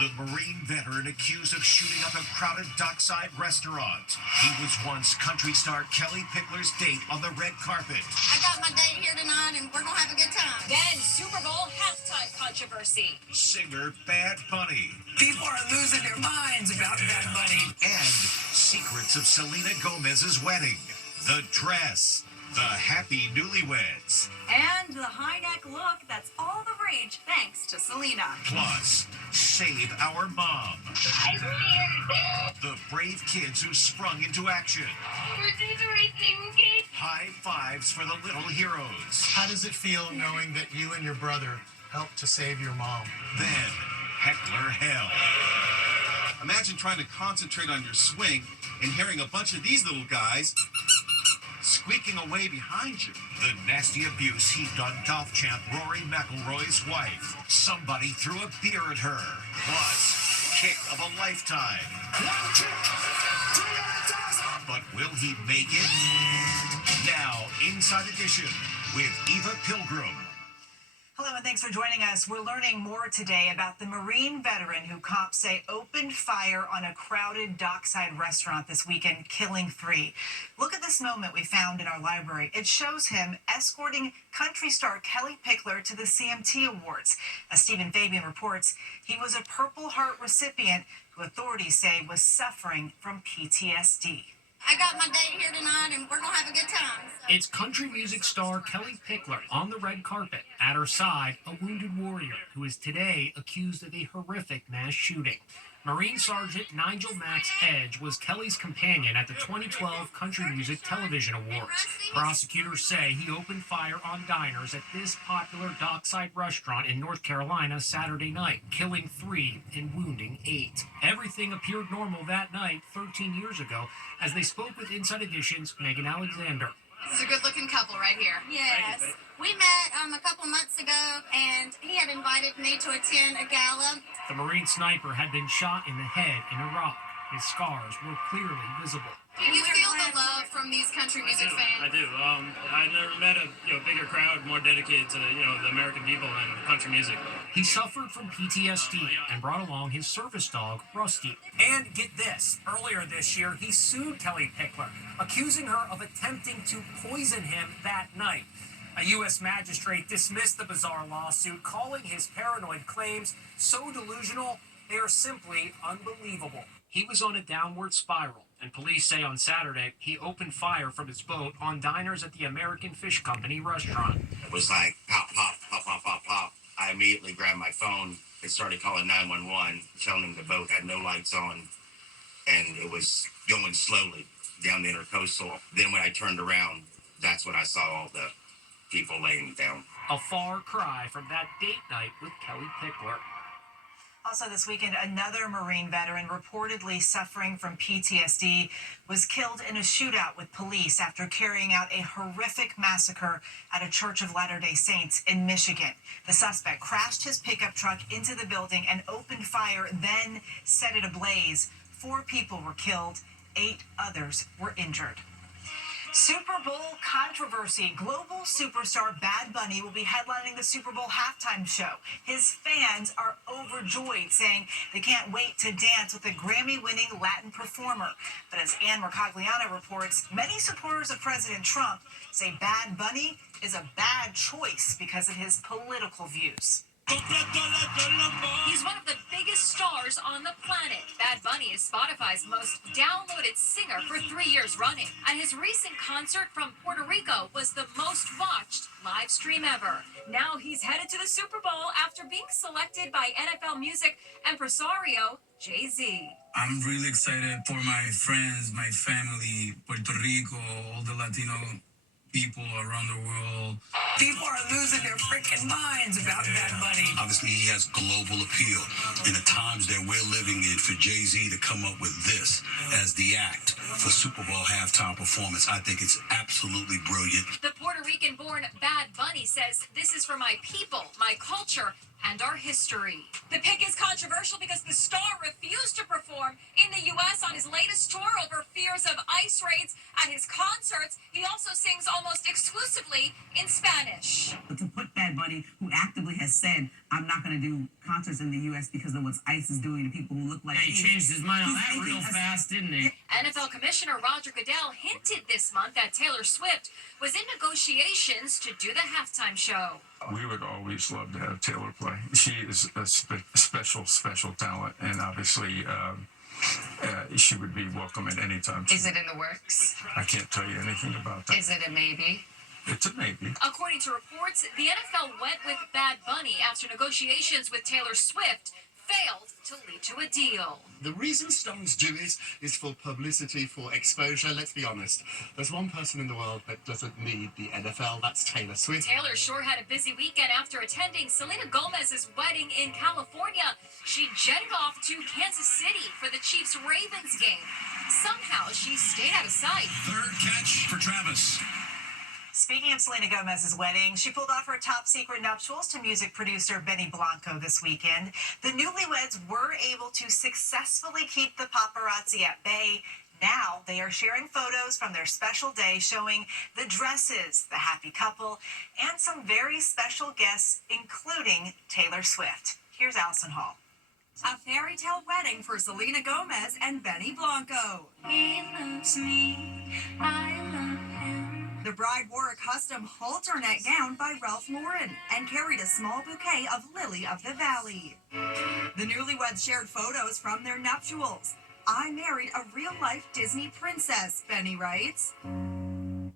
The Marine veteran accused of shooting up a crowded dockside restaurant. He was once country star Kelly Pickler's date on the red carpet. I got my date here tonight, and we're going to have a good time. Then Super Bowl halftime controversy. Singer Bad Bunny. People are losing their minds about Bad Bunny. And secrets of Selena Gomez's wedding. The dress. The happy newlyweds. And the high neck look that's all the rage thanks to Selena. Plus, Save Our Mom. I'm scared. The brave kids who sprung into action. We're doing the right thing, okay? High fives for the little heroes. How does it feel knowing that you and your brother helped to save your mom? Then, Heckler Hell. Imagine trying to concentrate on your swing and hearing a bunch of these little guys squeaking away behind you. The nasty abuse heaped on golf champ Rory McIlroy's wife. Somebody threw a beer at her. Plus, kick of a lifetime. One kick, 300,000. But will he make it? Now, Inside Edition with Eva Pilgrim. Hello and thanks for joining us. We're learning more today about the Marine veteran who cops say opened fire on a crowded dockside restaurant this weekend, killing 3. Look at this moment we found in our library. It shows him escorting country star Kelly Pickler to the CMT Awards. As Stephen Fabian reports, he was a Purple Heart recipient who authorities say was suffering from PTSD. I got my date here tonight, and we're going to have a good time. It's country music star Kelly Pickler on the red carpet. At her side, a wounded warrior who is today accused of a horrific mass shooting. Marine Sergeant Nigel Max Edge was Kelly's companion at the 2012 Country Music Television Awards. Prosecutors say he opened fire on diners at this popular dockside restaurant in North Carolina Saturday night, killing 3 and wounding 8. Everything appeared normal that night 13 years ago as they spoke with Inside Edition's Megan Alexander. This is a good-looking couple right here. Yes. We met a couple months ago, and he had invited me to attend a gala. The Marine sniper had been shot in the head in Iraq. His scars were clearly visible. Do you feel the love from these country music fans? I do. I never met a bigger crowd more dedicated to the American people and country music. He suffered from PTSD and brought along his service dog, Rusty. And get this, earlier this year, he sued Kelly Pickler, accusing her of attempting to poison him that night. A U.S. magistrate dismissed the bizarre lawsuit, calling his paranoid claims so delusional, they are simply unbelievable. He was on a downward spiral, and police say on Saturday he opened fire from his boat on diners at the American Fish Company restaurant. It was like pop, pop, pop, pop, pop, pop. I immediately grabbed my phone and started calling 911, telling them the boat had no lights on, and it was going slowly down the intercoastal. Then when I turned around, that's when I saw all the people laying down. A far cry from that date night with Kelly Pickler. Also this weekend, another Marine veteran reportedly suffering from PTSD was killed in a shootout with police after carrying out a horrific massacre at a Church of Latter-day Saints in Michigan. The suspect crashed his pickup truck into the building and opened fire, then set it ablaze. 4 people were killed, 8 others were injured. Super Bowl controversy. Global superstar Bad Bunny will be headlining the Super Bowl halftime show. His fans are overjoyed, saying they can't wait to dance with the Grammy-winning Latin performer. But as Ann Mercogliano reports, many supporters of President Trump say Bad Bunny is a bad choice because of his political views. He's one of the biggest stars on the planet. Bad Bunny is Spotify's most downloaded singer for 3 years running. And his recent concert from Puerto Rico was the most watched live stream ever. Now he's headed to the Super Bowl after being selected by NFL music impresario Jay-Z. I'm really excited for my friends, my family, Puerto Rico, all the Latino people around the world. People are losing their freaking minds about Bad Bunny. Obviously, he has global appeal. In the times that we're living in, for Jay-Z to come up with this as the act for Super Bowl halftime performance, I think it's absolutely brilliant. The Puerto Rican-born Bad Bunny says, "This is for my people, my culture, and our history." The pick is controversial because the star refused to perform in the U.S. on his latest tour over fears of ICE raids at his concerts. He also sings almost exclusively in Spanish. To put Bad Bunny, who actively has said, I'm not going to do concerts in the U.S. because of what ICE is doing to people who look like he changed his mind on that real fast, didn't he? NFL Commissioner Roger Goodell hinted this month that Taylor Swift was in negotiations to do the halftime show. We would always love to have Taylor play. She is a special talent, and obviously she would be welcome at any time. Is it in the works? I can't tell you anything about that. Is it a maybe? It's a maybe. According to reports, the NFL went with Bad Bunny after negotiations with Taylor Swift failed to lead to a deal. The reason Stones do it is for publicity, for exposure. Let's be honest. There's one person in the world that doesn't need the NFL. That's Taylor Swift. Taylor sure had a busy weekend after attending Selena Gomez's wedding in California. She jetted off to Kansas City for the Chiefs-Ravens game. Somehow, she stayed out of sight. Third catch for Travis. Speaking of Selena Gomez's wedding, she pulled off her top-secret nuptials to music producer Benny Blanco this weekend. The newlyweds were able to successfully keep the paparazzi at bay. Now they are sharing photos from their special day showing the dresses, the happy couple, and some very special guests, including Taylor Swift. Here's Allison Hall. A fairy tale wedding for Selena Gomez and Benny Blanco. He loves me, I love him. The bride wore a custom halter neck gown by Ralph Lauren and carried a small bouquet of lily of the valley. The newlyweds shared photos from their nuptials. I married a real-life Disney princess, Benny writes.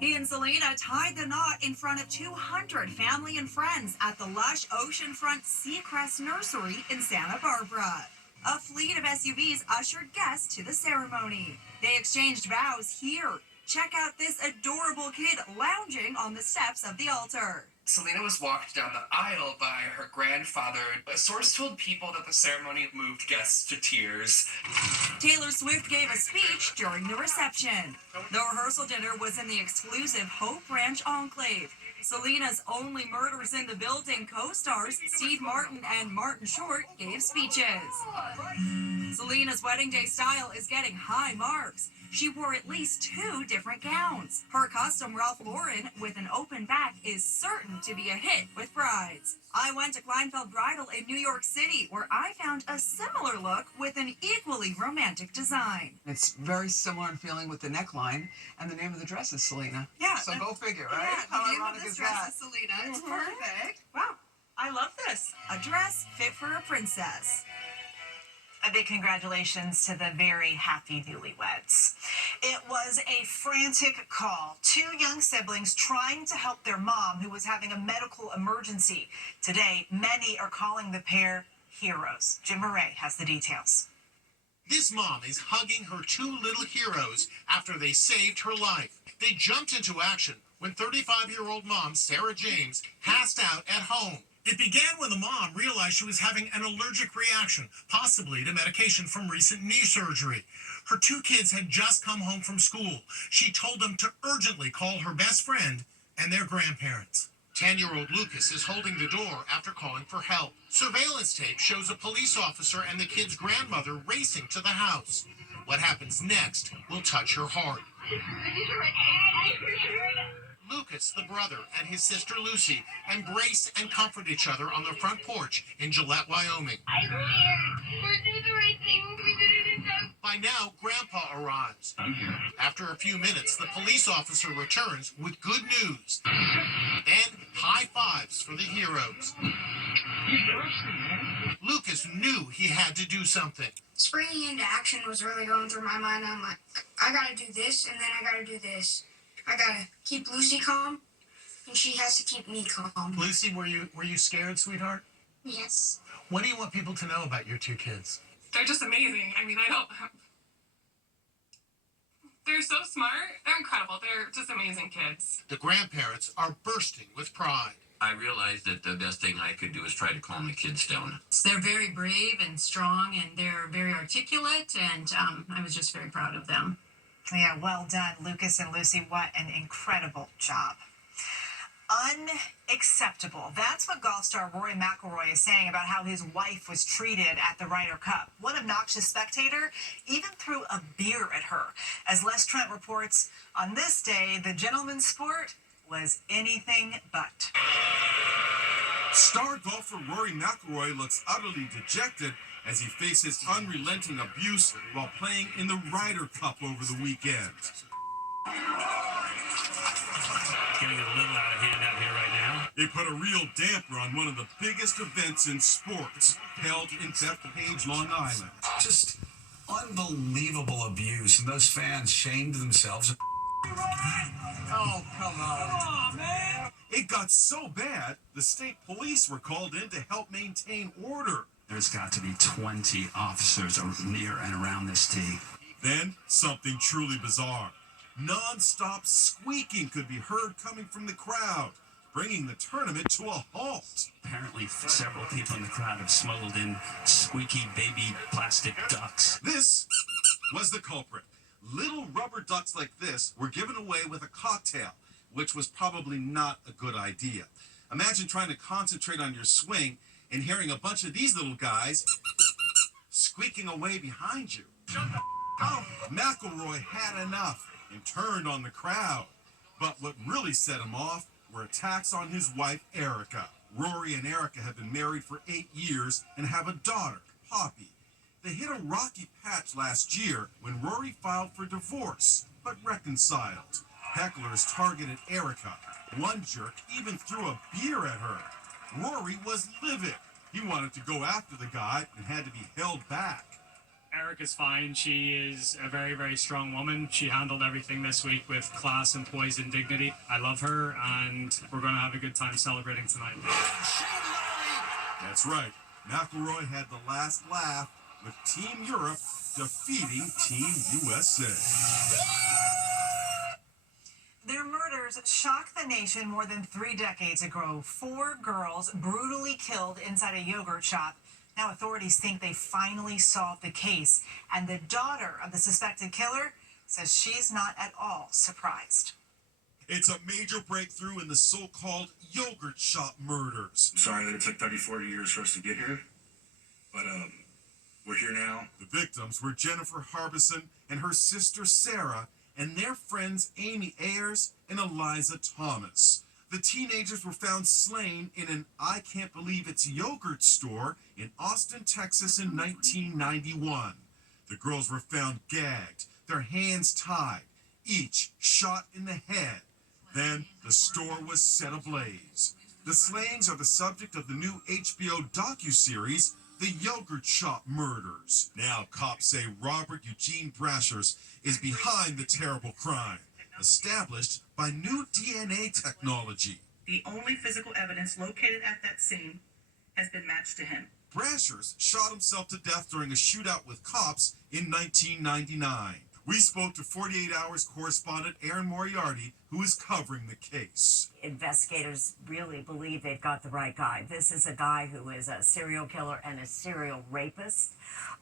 He and Selena tied the knot in front of 200 family and friends at the lush oceanfront Seacrest Nursery in Santa Barbara. A fleet of SUVs ushered guests to the ceremony. They exchanged vows here. Check out this adorable kid lounging on the steps of the altar. Selena was walked down the aisle by her grandfather. A source told People that the ceremony moved guests to tears. Taylor Swift gave a speech during the reception. The rehearsal dinner was in the exclusive Hope Ranch Enclave. Selena's Only Murders in the Building co-stars Steve Martin and Martin Short gave speeches. Selena's wedding day style is getting high marks. She wore at least 2 different gowns. Her custom Ralph Lauren with an open back is certain to be a hit with brides. I went to Kleinfeld Bridal in New York City, where I found a similar look with an equally romantic design. It's very similar in feeling with the neckline, and the name of the dress is Selena. Yeah. So go figure, right? Yeah, How the name ironic of this is dress that? is Selena. It's perfect. Wow, I love this. A dress fit for a princess. A big congratulations to the very happy newlyweds. It was a frantic call. 2 young siblings trying to help their mom who was having a medical emergency. Today, many are calling the pair heroes. Jim Murray has the details. This mom is hugging her 2 little heroes after they saved her life. They jumped into action when 35-year-old mom Sarah James passed out at home. It began when the mom realized she was having an allergic reaction, possibly to medication from recent knee surgery. Her 2 kids had just come home from school. She told them to urgently call her best friend and their grandparents. 10-year-old Lucas is holding the door after calling for help. Surveillance tape shows a police officer and the kid's grandmother racing to the house. What happens next will touch your heart. Lucas, the brother, and his sister Lucy embrace and comfort each other on the front porch in Gillette, Wyoming. I'm here. We're doing the right thing. We did it in time. By now, Grandpa arrives. I'm here. After a few minutes, the police officer returns with good news. Then, high fives for the heroes. Lucas knew he had to do something. Springing into action was really going through my mind. I'm like, I gotta do this, and then I gotta do this. I gotta keep Lucy calm, and she has to keep me calm. Lucy, were you scared, sweetheart? Yes. What do you want people to know about your 2 kids? They're just amazing. I mean, they're so smart. They're incredible. They're just amazing kids. The grandparents are bursting with pride. I realized that the best thing I could do is try to calm the kids down. They're very brave and strong, and they're very articulate, and I was just very proud of them. Yeah, well done, Lucas and Lucy. What an incredible job. Unacceptable. That's what golf star Rory McIlroy is saying about how his wife was treated at the Ryder Cup. One obnoxious spectator even threw a beer at her. As Les Trent reports, on this day, the gentleman's sport was anything but. Star golfer Rory McIlroy looks utterly dejected as he faces unrelenting abuse while playing in the Ryder Cup over the weekend. Getting a little out of hand out here right now. It put a real damper on one of the biggest events in sports, held in Bethpage, Long Island. Just unbelievable abuse, and those fans shamed themselves. Oh, come on. Man. It got so bad, the state police were called in to help maintain order. There's got to be 20 officers near and around this tee. Then, something truly bizarre. Non-stop squeaking could be heard coming from the crowd, bringing the tournament to a halt. Apparently, several people in the crowd have smuggled in squeaky baby plastic ducks. This was the culprit. Little rubber ducks like this were given away with a cocktail, which was probably not a good idea. Imagine trying to concentrate on your swing and hearing a bunch of these little guys squeaking away behind you. Oh, McIlroy had enough and turned on the crowd. But what really set him off were attacks on his wife, Erica. Rory and Erica have been married for 8 years and have a daughter, Poppy. They hit a rocky patch last year when Rory filed for divorce, but reconciled. Hecklers targeted Erica. One jerk even threw a beer at her. Rory was livid. He wanted to go after the guy and had to be held back. Erica's fine. She is a very, very strong woman. She handled everything this week with class and poise and dignity. I love her, and we're going to have a good time celebrating tonight. That's right. McIlroy had the last laugh with Team Europe defeating Team USA. Their murders shocked the nation more than 3 decades ago. 4 girls brutally killed inside a yogurt shop. Now authorities think they finally solved the case, and the daughter of the suspected killer says she's not at all surprised. It's a major breakthrough in the so-called yogurt shop murders. Sorry that it took 34 years for us to get here, but we're here now. The victims were Jennifer Harbison and her sister Sarah, and their friends Amy Ayers and Eliza Thomas. The teenagers were found slain in an I Can't Believe It's Yogurt store in Austin, Texas in 1991. The girls were found gagged, their hands tied, each shot in the head. Then the store was set ablaze. The slayings are the subject of the new HBO docuseries, The Yogurt Shop Murders. Now cops say Robert Eugene Brashers is behind the terrible crime, established by new DNA technology. The only physical evidence located at that scene has been matched to him. Brashers shot himself to death during a shootout with cops in 1999. We spoke to 48 Hours correspondent Erin Moriarty, who is covering the case. Investigators really believe they've got the right guy. This is a guy who is a serial killer and a serial rapist,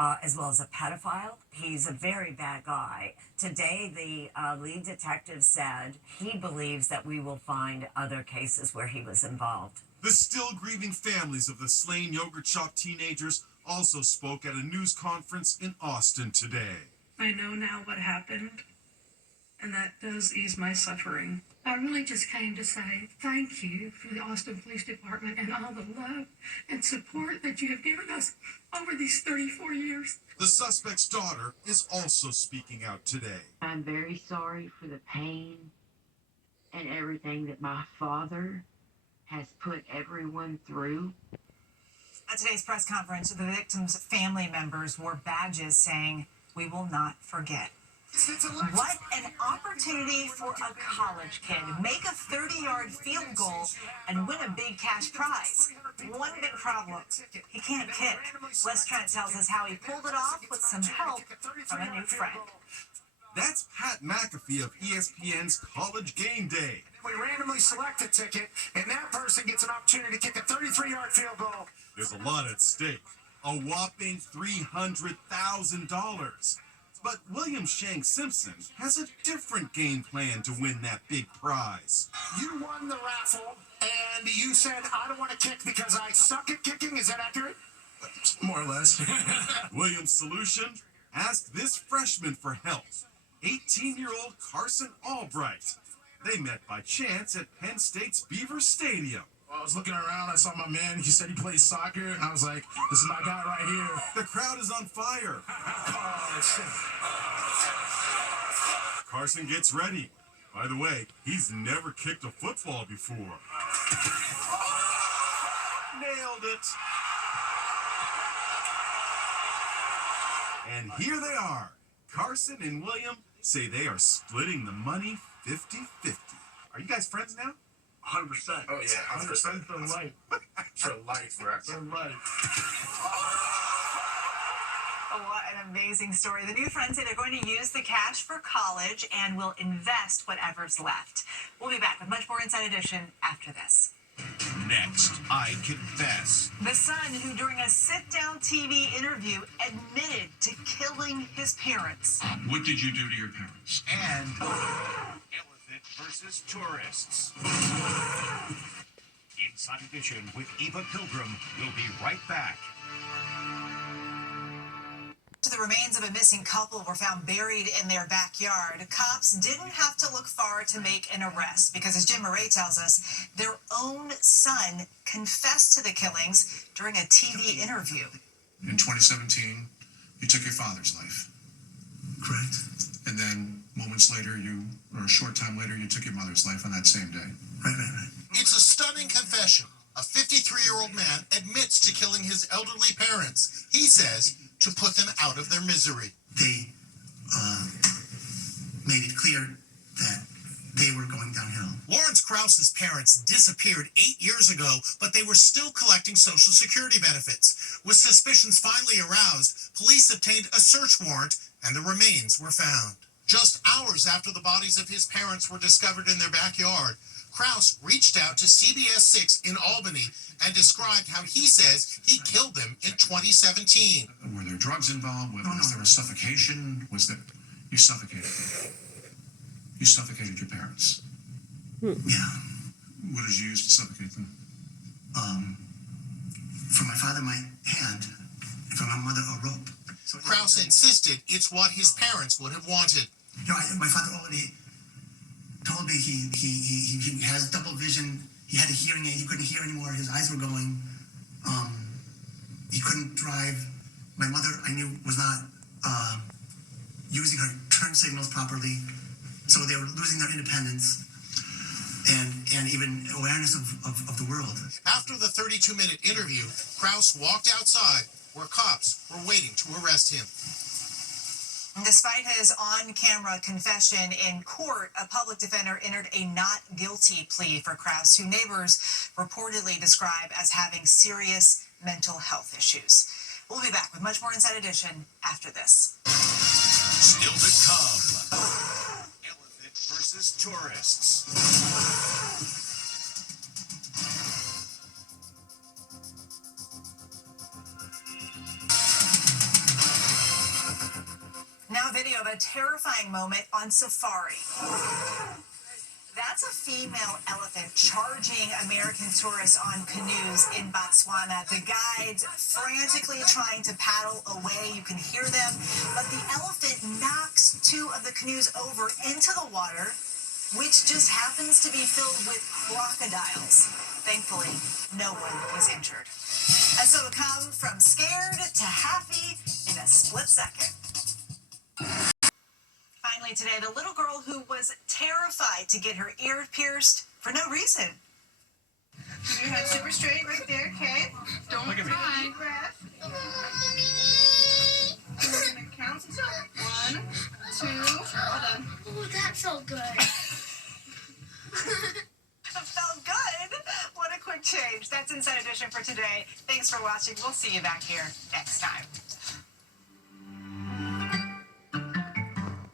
as well as a pedophile. He's a very bad guy. Today, the lead detective said he believes that we will find other cases where he was involved. The still grieving families of the slain yogurt shop teenagers also spoke at a news conference in Austin today. I know now what happened, and that does ease my suffering. I really just came to say thank you for the Austin Police Department and all the love and support that you have given us over these 34 years. The suspect's daughter is also speaking out today. I'm very sorry for the pain and everything that my father has put everyone through. At today's press conference, the victims' family members wore badges saying, "We will not forget." What an opportunity for a college kid. Make a 30-yard field goal and win a big cash prize. One big problem, he can't kick. Les Trent tells us how he pulled it off with some help from a new friend. That's Pat McAfee of ESPN's College Game Day. We randomly select a ticket, and that person gets an opportunity to kick a 33-yard field goal. There's a lot at stake. A whopping $300,000. But William Shank Simpson has a different game plan to win that big prize. You won the raffle, and you said, I don't want to kick because I suck at kicking. Is that accurate? More or less. William's solution? Ask this freshman for help. 18-year-old Carson Albright. They met by chance at Penn State's Beaver Stadium. Well, I was looking around, I saw my man, he said he plays soccer, and I was like, this is my guy right here. The crowd is on fire. Carson gets ready. By the way, he's never kicked a football before. Nailed it. And here they are. Carson and William say they are splitting the money 50-50. Are you guys friends now? 100%. Oh, yeah. 100% for life. For life, right? For life. Oh, what an amazing story. The new friends say they're going to use the cash for college and will invest whatever's left. We'll be back with much more Inside Edition after this. Next, I confess. The son who during a sit-down TV interview admitted to killing his parents. What did you do to your parents? And elephant versus tourists. Inside Edition with Eva Pilgrim. We'll be right back. The remains of a missing couple were found buried in their backyard. Cops didn't have to look far to make an arrest because, as Jim Murray tells us, their own son confessed to the killings during a TV interview. In 2017, you took your father's life. Correct. And then moments later, or a short time later, you took your mother's life on that same day. Right. It's a stunning confession. A 53-year-old man admits to killing his elderly parents. He says to put them out of their misery. They made it clear that they were going downhill. Lawrence Krause's parents disappeared 8 years ago, but they were still collecting Social Security benefits. With suspicions finally aroused, police obtained a search warrant and the remains were found. Just hours after the bodies of his parents were discovered in their backyard, Krause reached out to CBS 6 in Albany and described how he says he killed them in 2017. Were there drugs involved? Was there a suffocation? Was there... You suffocated. You suffocated your parents. Yeah. What did you use to suffocate them? For my father, my hand. And for my mother, a rope. Krause insisted it's what his parents would have wanted. You know, my father already told me he has double vision. He had a hearing aid. He couldn't hear anymore. His eyes were going. He couldn't drive. My mother, I knew, was not using her turn signals properly. So they were losing their independence and even awareness of the world. After the 32-minute interview, Krause walked outside where cops were waiting to arrest him. Despite his on-camera confession in court, a public defender entered a not guilty plea for Krause, who neighbors reportedly describe as having serious mental health issues. We'll be back with much more Inside Edition after this. Still to come. Elephant versus tourists. Now video of a terrifying moment on safari. That's a female elephant charging American tourists on canoes in Botswana. The guides frantically trying to paddle away. You can hear them. But the elephant knocks two of the canoes over into the water, which just happens to be filled with crocodiles. Thankfully, no one was injured. And so it comes from scared to happy in a split second. Finally today, the little girl who was terrified to get her ear pierced for no reason. Keep your head super straight right there, okay? Don't cry. Deep breath. We're going to count to 1, 2, all done. Oh, that felt good. It felt good. What a quick change. That's Inside Edition for today. Thanks for watching. We'll see you back here next time.